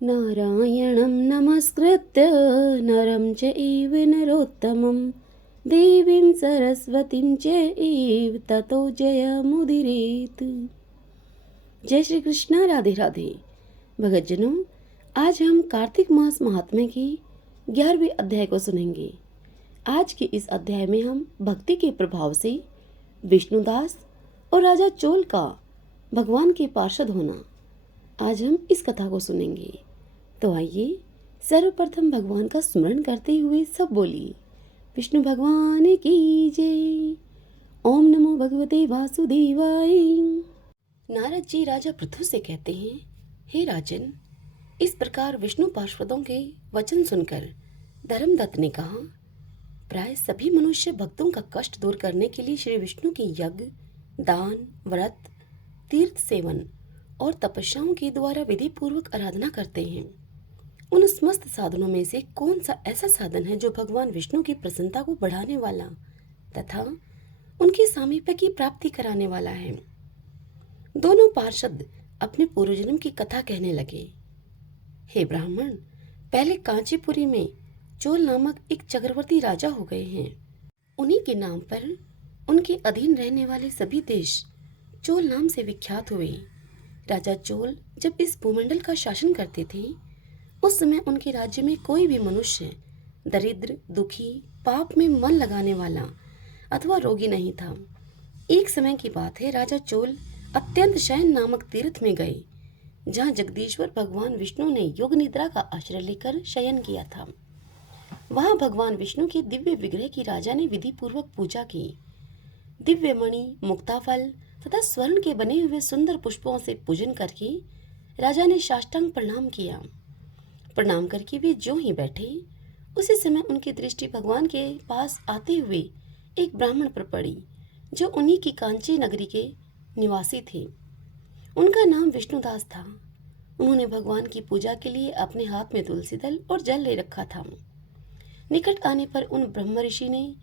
नारायणं नमस्कृत्य नरं चैव नरोत्तमं देवीं सरस्वतीं चैव ततो जयमुदीरयेत्। जय श्री कृष्ण। राधे राधे। भगतजनों, आज हम कार्तिक मास महात्म्य की 11वें अध्याय को सुनेंगे। आज के इस अध्याय में हम भक्ति के प्रभाव से विष्णुदास और राजा चोल का भगवान के पार्षद होना, आज हम इस कथा को सुनेंगे। तो आइए सर्वप्रथम भगवान का स्मरण करते हुए सब बोलिए, विष्णु भगवान की जय। ओम नमो भगवते वासुदेवाय। नारद जी राजा पृथु से कहते हैं, हे राजन, इस प्रकार विष्णु पार्षदों के वचन सुनकर धर्मदत्त ने कहा, प्राय सभी मनुष्य भक्तों का कष्ट दूर करने के लिए श्री विष्णु की यज्ञ, दान, व्रत, तीर्थ सेवन और तपस्याओं के द्वारा विधि पूर्वक आराधना करते हैं। उन समस्त साधनों में से कौन सा ऐसा साधन है जो भगवान विष्णु की प्रसन्नता को बढ़ाने वाला तथा उनके सामीप्य की प्राप्ति कराने वाला है। दोनों पार्षद अपने पूर्वजन्म की कथा कहने लगे। हे ब्राह्मण, पहले कांचीपुरी में चोल नामक एक चक्रवर्ती राजा हो गए हैं। उन्हीं के नाम पर उनके अधीन रहने वाले सभी देश चोल नाम से विख्यात हुए। राजा चोल जब इस भूमंडल का शासन करते थे, उस समय उनके राज्य में कोई भी मनुष्य दरिद्र, दुखी, पाप में मन लगाने वाला अथवा रोगी नहीं था। एक समय की बात है, राजा चोल अत्यंत शयन नामक तीर्थ में गए, जहाँ जगदीश्वर भगवान विष्णु ने योग निद्रा का आश्रय लेकर शयन किया था। वहां भगवान विष्णु के दिव्य विग्रह की राजा ने विधि पूर्वक पूजा की। दिव्य मणि, मुक्ताफल तथा स्वर्ण के बने हुए सुंदर पुष्पों से पूजन करके राजा ने साष्टांग प्रणाम किया। प्रणाम करके वे जो ही बैठे, उसी समय उनकी दृष्टि भगवान के पास आते हुए एक ब्राह्मण पर पड़ी, जो उन्हीं की कांची नगरी के निवासी थे। उनका नाम विष्णुदास था। उन्होंने भगवान की पूजा के लिए अपने हाथ में तुलसी दल और जल ले रखा था। निकट आने पर उन ब्रह्म ऋषि ने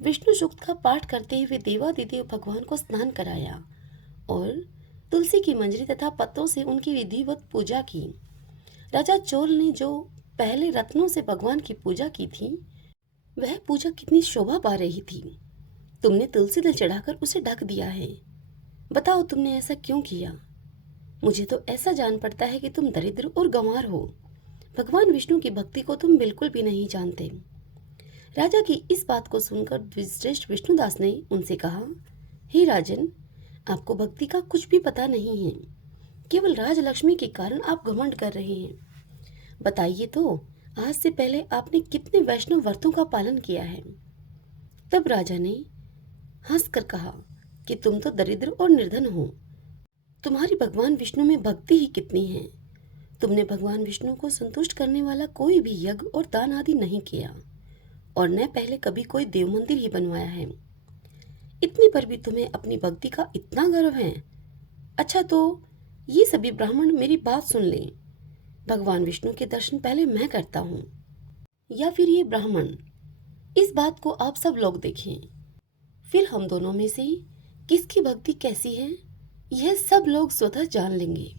विष्णु सूक्त का पाठ करते हुए देवादिदेव भगवान को स्नान कराया और तुलसी की मंजरी तथा पत्तों से उनकी विधिवत पूजा की। राजा चोल ने जो पहले रत्नों से भगवान की पूजा की थी, वह पूजा कितनी शोभा पा रही थी। तुमने तुलसी दल चढ़ाकर उसे ढक दिया है। बताओ, तुमने ऐसा क्यों किया? मुझे तो ऐसा जान पड़ता है कि तुम दरिद्र और गंवार हो। भगवान विष्णु की भक्ति को तुम बिल्कुल भी नहीं जानते। राजा की इस बात को सुनकर श्रेष्ठ विष्णुदास ने उनसे कहा, हे राजन, आपको भक्ति का कुछ भी पता नहीं है। केवल राजलक्ष्मी के कारण आप घमंड कर रहे हैं। बताइए तो, आज से पहले आपने कितने वैष्णव व्रतों का पालन किया है? तब राजा ने हंसकर कहा कि तुम तो दरिद्र और निर्धन हो। तुम्हारी भगवान विष्णु में भक्ति ही कितनी है। तुमने भगवान विष्णु को संतुष्ट करने वाला कोई भी यज्ञ और दान आदि नहीं किया और न पहले कभी कोई देव मंदिर ही बनवाया है। इतने पर भी तुम्हें अपनी भक्ति का इतना गर्व है। अच्छा, तो ये सभी ब्राह्मण मेरी बात सुन लें। भगवान विष्णु के दर्शन पहले मैं करता हूँ, या फिर ये ब्राह्मण। इस बात को आप सब लोग देखें, फिर हम दोनों में से किसकी भक्ति कैसी है, यह सब लोग स्वतः जान लेंगे।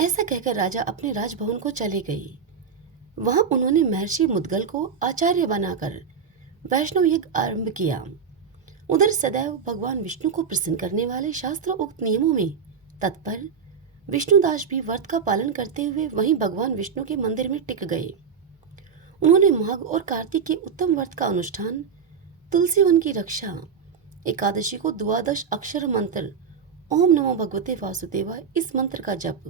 ऐसा कहकर राजा अपने राजभवन को चले गए। वहां उन्होंने महर्षि मुद्गल को आचार्य बनाकर वैष्णव यज्ञ आरंभ किया। उधर सदैव भगवान विष्णु को प्रसन्न करने वाले शास्त्र उक्त नियमों में तत्पर विष्णुदास भी व्रत का पालन करते हुए वहीं भगवान विष्णु के मंदिर में टिक गए। उन्होंने माघ और कार्तिक के उत्तम व्रत का अनुष्ठान, तुलसी वन की रक्षा, एकादशी को द्वादश अक्षर मंत्र ओम नमो भगवते वासुदेवाय इस मंत्र का जप,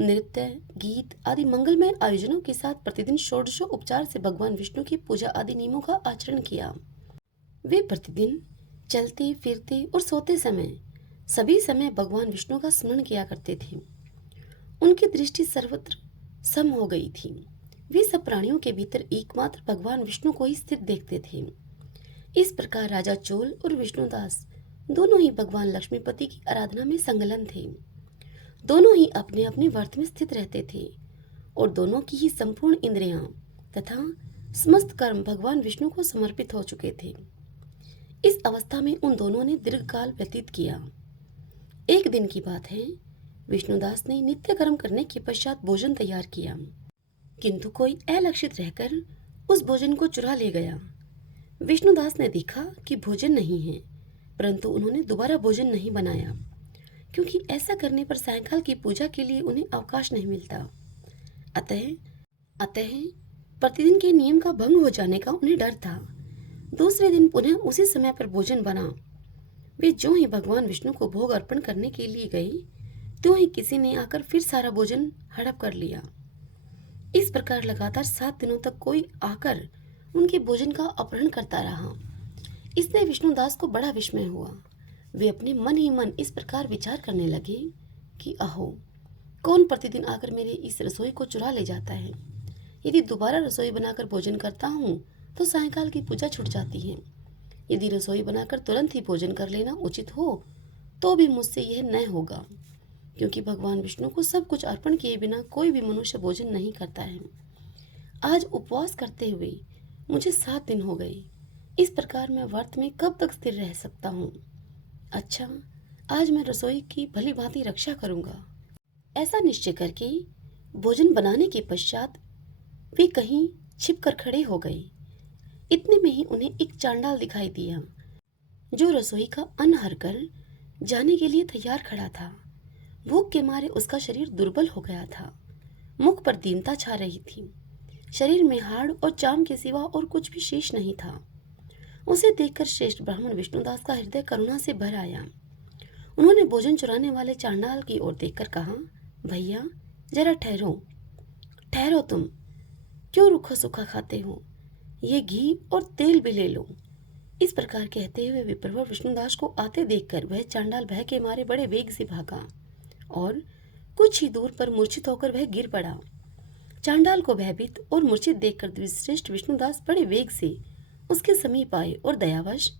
नृत्य, गीत आदि मंगलमय आयोजनों के साथ प्रतिदिन षोडशों उपचार से भगवान विष्णु की पूजा आदि नियमों का आचरण किया। वे प्रतिदिन चलते फिरते और सोते समय सभी समय भगवान विष्णु का स्मरण किया करते थे। उनकी दृष्टि सर्वत्र सम हो गई थी। वे सब प्राणियों के भीतर एकमात्र भगवान विष्णु को ही स्थित देखते थे। इस प्रकार राजा चोल और विष्णुदास दोनों ही भगवान लक्ष्मीपति की आराधना में संलग्न थे। दोनों ही अपने अपने व्रत में स्थित रहते थे और दोनों की ही संपूर्ण इंद्रियां तथा समस्त कर्म भगवान विष्णु को समर्पित हो चुके थे। इस अवस्था में उन दोनों ने दीर्घकाल व्यतीत किया। एक दिन की बात है, विष्णुदास ने नित्य कर्म करने के पश्चात भोजन तैयार किया, किंतु कोई अलक्षित रहकर उस भोजन को चुरा ले गया। विष्णुदास ने देखा कि भोजन नहीं है, परंतु उन्होंने दोबारा भोजन नहीं बनाया, क्योंकि ऐसा करने पर सायंकाल की पूजा के लिए उन्हें अवकाश नहीं मिलता। अतः प्रतिदिन के नियम का भंग हो जाने का उन्हें डर था। दूसरे दिन पुनः उसी समय पर भोजन बना। वे जो ही भगवान विष्णु को भोग अर्पण करने के लिए गए, त्यों ही किसी ने आकर फिर सारा भोजन हड़प कर लिया। इस प्रकार लगातार 7 दिनों तक कोई आकर उनके भोजन का अपहरण करता रहा। इससे विष्णुदास को बड़ा विस्मय हुआ। वे अपने मन ही मन इस प्रकार विचार करने लगे कि अहो, कौन प्रतिदिन आकर मेरे इस रसोई को चुरा ले जाता है। यदि दोबारा रसोई बनाकर भोजन करता हूँ तो सायंकाल की पूजा छूट जाती है। यदि रसोई बनाकर तुरंत ही भोजन कर लेना उचित हो तो भी मुझसे यह न होगा, क्योंकि भगवान विष्णु को सब कुछ अर्पण किए बिना कोई भी मनुष्य भोजन नहीं करता है। आज उपवास करते हुए मुझे 7 दिन हो गए। इस प्रकार मैं व्रत में कब तक स्थिर रह सकता हूँ। अच्छा, आज मैं रसोई की भली भांति रक्षा करूँगा। ऐसा निश्चय करके भोजन बनाने के पश्चात वे कहीं छिपकर खड़े हो गए। इतने में ही उन्हें एक चांडाल दिखाई दिया, जो रसोई का अन्न हरकर जाने के लिए तैयार खड़ा था। भूख के मारे उसका शरीर दुर्बल हो गया था। मुख पर दीनता छा रही थी। शरीर में हाड़ और चाम के सिवा और कुछ भी शेष नहीं था। उसे देखकर श्रेष्ठ ब्राह्मण विष्णुदास का हृदय करुणा से भर आया। उन्होंने भोजन चुराने वाले चांडाल की ओर देखकर कहा, भैया जरा ठहरो, ठहरो, तुम क्यों रूखा सूखा खाते हो? ये घी और तेल भी ले लो। इस प्रकार कहते हुए विप्रवर विष्णुदास को आते देखकर वह चांडाल भय के मारे बड़े वेग से भागा और कुछ ही दूर पर मूर्छित होकर वह गिर पड़ा। चांडाल को भयभीत और मूर्छित देखकर द्विश्रेष्ठ विष्णुदास बड़े वेग से उसके समीप आए और दयावश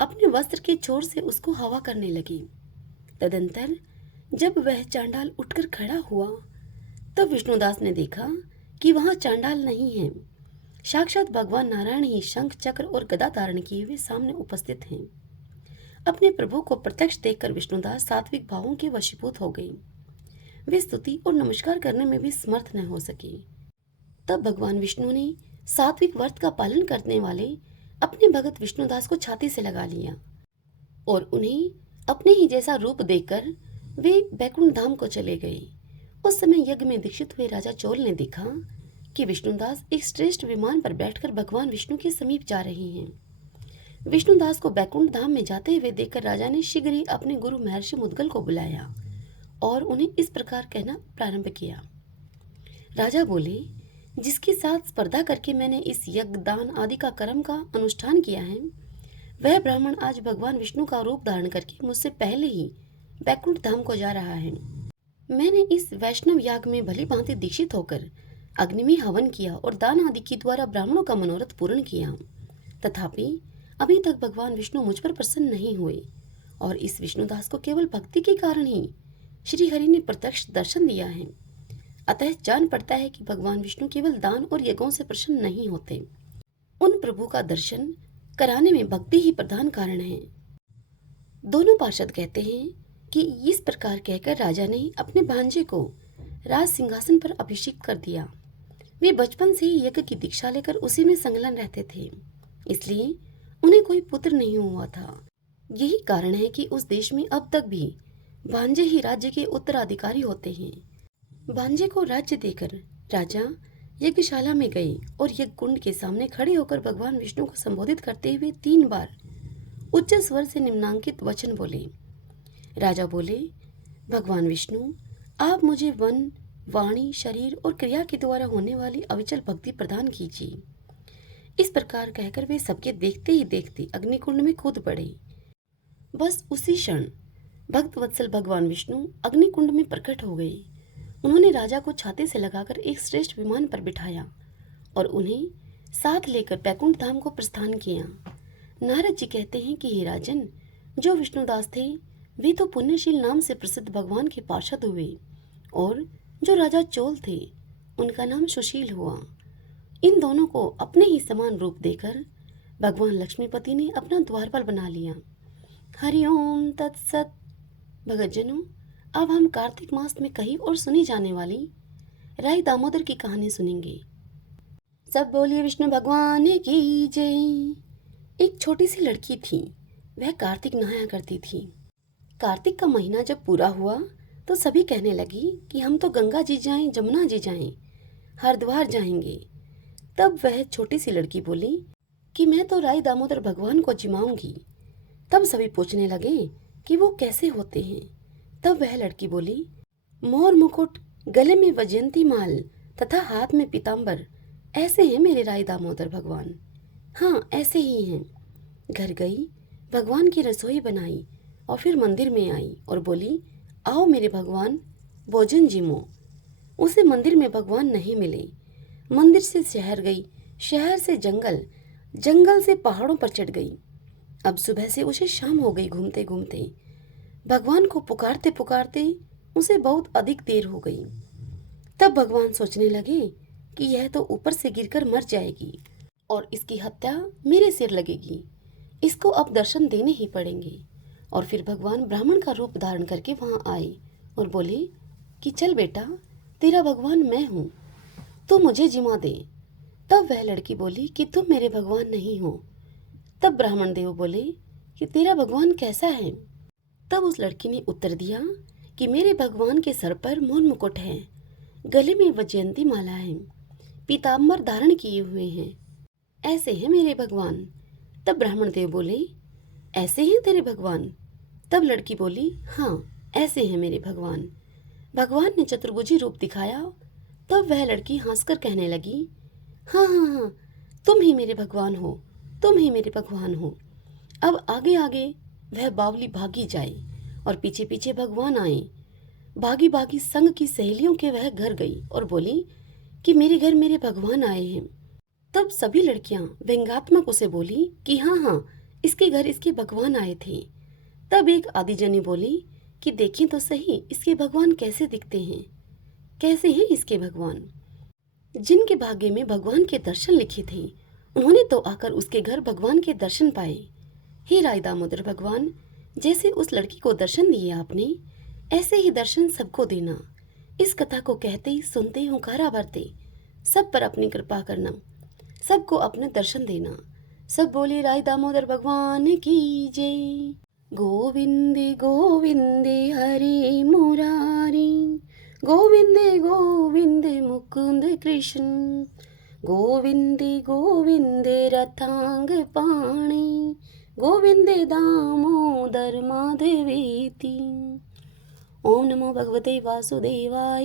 अपने वस्त्र के छोर से उसको हवा करने लगे। तदंतर जब वह चांडाल उठकर खड़ा हुआ तब विष्णुदास ने देखा कि वहां चांडाल नहीं है, साक्षात भगवान नारायण ही शंख चक्र और गदा धारण किए हुए सामने उपस्थित हैं। अपने प्रभु को प्रत्यक्ष देखकर विष्णुदास सात्विक भावों के वशीभूत हो गए। वे स्तुति और नमस्कार करने में भी समर्थ न हो सके। तब भगवान विष्णु ने सात्विक व्रत का पालन करने वाले अपने भगत विष्णुदास को छाती से लगा लिया और उन्हें अपने ही जैसा रूप देखकर वे बैकुंठ धाम को चले गए। उस समय यज्ञ में दीक्षित हुए राजा चोल ने देखा कि विष्णुदास एक श्रेष्ठ विमान पर बैठकर भगवान विष्णु के समीप जा रहे हैं। विष्णुदास को बैकुंठ धाम में जाते हुए देखकर राजा ने शीघ्र ही अपने गुरु महर्षि मुद्गल को बुलाया और उन्हें इस प्रकार कहना प्रारंभ किया। राजा बोले, जिसके साथ स्पर्धा करके मैंने इस यज्ञ दान आदि का कर्म का अनुष्ठान किया है, वह ब्राह्मण आज भगवान विष्णु का रूप धारण करके मुझसे पहले ही बैकुंठ धाम को जा रहा है। मैंने इस वैष्णव याग में भली भांति दीक्षित होकर अग्नि में हवन किया और दान आदि के द्वारा ब्राह्मणों का मनोरथ पूर्ण किया, तथापि अभी तक भगवान विष्णु मुझ पर प्रसन्न नहीं हुए और इस विष्णुदास को केवल भक्ति के कारण ही श्री हरि ने प्रत्यक्ष दर्शन दिया है। अतः जान पड़ता है कि भगवान विष्णु केवल दान और यज्ञों से प्रसन्न नहीं होते। उन प्रभु का दर्शन कराने में भक्ति ही प्रधान कारण है। दोनों पार्षद कहते हैं कि इस प्रकार कहकर राजा ने अपने भांजे को राज सिंहासन पर अभिषेक कर दिया। वे बचपन से ही यज्ञ की दीक्षा लेकर उसी में संलग्न रहते थे, इसलिए उन्हें कोई पुत्र नहीं हुआ था। यही कारण है कि उस देश में अब तक भी भांजे ही राज्य के उत्तराधिकारी होते हैं। भांजे को राज्य देकर राजा यज्ञशाला में गए और यज्ञ कुंड के सामने खड़े होकर भगवान विष्णु को संबोधित करते हुए 3 बार उच्च स्वर से निम्नांकित वचन बोले। राजा बोले, भगवान विष्णु, आप मुझे वन, वाणी, शरीर और क्रिया के द्वारा होने वाली अविचल भक्ति प्रदान कीजिए। इस प्रकार कहकर वे सबके देखते ही देखते अग्निकुंड में कूद पड़े। बस उसी क्षण भक्त वत्सल भगवान विष्णु अग्निकुंड में प्रकट हो गए। उन्होंने राजा को छाती से लगाकर एक श्रेष्ठ विमान पर बिठाया और उन्हें साथ लेकर बैकुंठ धाम को प्रस्थान किया। नारद जी कहते हैं कि हे राजन, जो विष्णुदास थे वे तो पुण्यशील नाम से प्रसिद्ध भगवान के पार्षद हुए और जो राजा चोल थे उनका नाम सुशील हुआ। इन दोनों को अपने ही समान रूप देकर भगवान लक्ष्मीपति ने अपना द्वारपाल बना लिया। हरिओम तत्सत। भगतजनों, अब हम कार्तिक मास में कहीं और सुनी जाने वाली राई दामोदर की कहानी सुनेंगे। सब बोलिए विष्णु भगवान की जय। एक छोटी सी लड़की थी, वह कार्तिक नहाया करती थी। कार्तिक का महीना जब पूरा हुआ तो सभी कहने लगी कि हम तो गंगा जी जाएं, जमुना जी जाएं, हरिद्वार जाएंगे। तब वह छोटी सी लड़की बोली कि मैं तो राई दामोदर भगवान को जिमाऊंगी। तब सभी पूछने लगे कि वो कैसे होते हैं। तब वह लड़की बोली, मोर मुकुट, गले में वैजयंती माल तथा हाथ में पीताम्बर, ऐसे हैं मेरे राई दामोदर भगवान। हाँ, ऐसे ही हैं। घर गई, भगवान की रसोई बनाई और फिर मंदिर में आई और बोली, आओ मेरे भगवान, भोजन जिमो। उसे मंदिर में भगवान नहीं मिले। मंदिर से शहर गई, शहर से जंगल, जंगल से पहाड़ों पर चढ़ गई। अब सुबह से उसे शाम हो गई। घूमते घूमते भगवान को पुकारते पुकारते उसे बहुत अधिक देर हो गई। तब भगवान सोचने लगे कि यह तो ऊपर से गिरकर मर जाएगी और इसकी हत्या मेरे सिर लगेगी। इसको अब दर्शन देने ही पड़ेंगे। और फिर भगवान ब्राह्मण का रूप धारण करके वहां आए और बोले कि चल बेटा, तेरा भगवान मैं हूँ, तू मुझे जिमा दे। तब वह लड़की बोली कि तुम मेरे भगवान नहीं हो। तब ब्राह्मण देव बोले कि तेरा भगवान कैसा है। तब उस लड़की ने उत्तर दिया कि मेरे भगवान के सर पर मोर मुकुट है, गले में वैजयंती माला है, पीताम्बर धारण किए हुए हैं, ऐसे हैं मेरे भगवान। तब ब्राह्मण देव बोले, ऐसे हैं तेरे भगवान। तब लड़की बोली, हाँ, ऐसे हैं मेरे भगवान। भगवान ने चतुर्भुजी रूप दिखाया। तब वह लड़की हंसकर कहने लगी, हाँ हाँ हाँ, तुम ही मेरे भगवान हो, तुम ही मेरे भगवान हो। अब आगे आगे वह बावली भागी जाए और पीछे पीछे भगवान आए। भागी भागी संग की सहेलियों के वह घर गई और बोली कि मेरे घर मेरे भगवान आए हैं। तब सभी लड़कियां व्यंग्यात्मक उसे बोली कि हाँ हाँ, इसके घर इसके भगवान आए थे। तब एक आदिजनी बोली कि देखें तो सही इसके भगवान कैसे दिखते हैं, कैसे हैं इसके भगवान। जिनके भाग्य में भगवान के दर्शन लिखे थे, उन्होंने तो आकर उसके घर भगवान के दर्शन पाए। हे राय दामोदर भगवान, जैसे उस लड़की को दर्शन दिए आपने, ऐसे ही दर्शन सबको देना। इस कथा को कहते सुनते हुंकारा भरते सब पर अपनी कृपा करना, सबको अपने दर्शन देना। सब बोले राय दामोदर भगवान की जय। गोविंदे गोविंदे हरे मुरारी, गोविंदे गोविंदे मुकुंद कृष्ण, गोविंदे गोविंदे रथांग पाणी, गोविंदे दामोदर माधवेति। ओम नमो भगवते वासुदेवाय।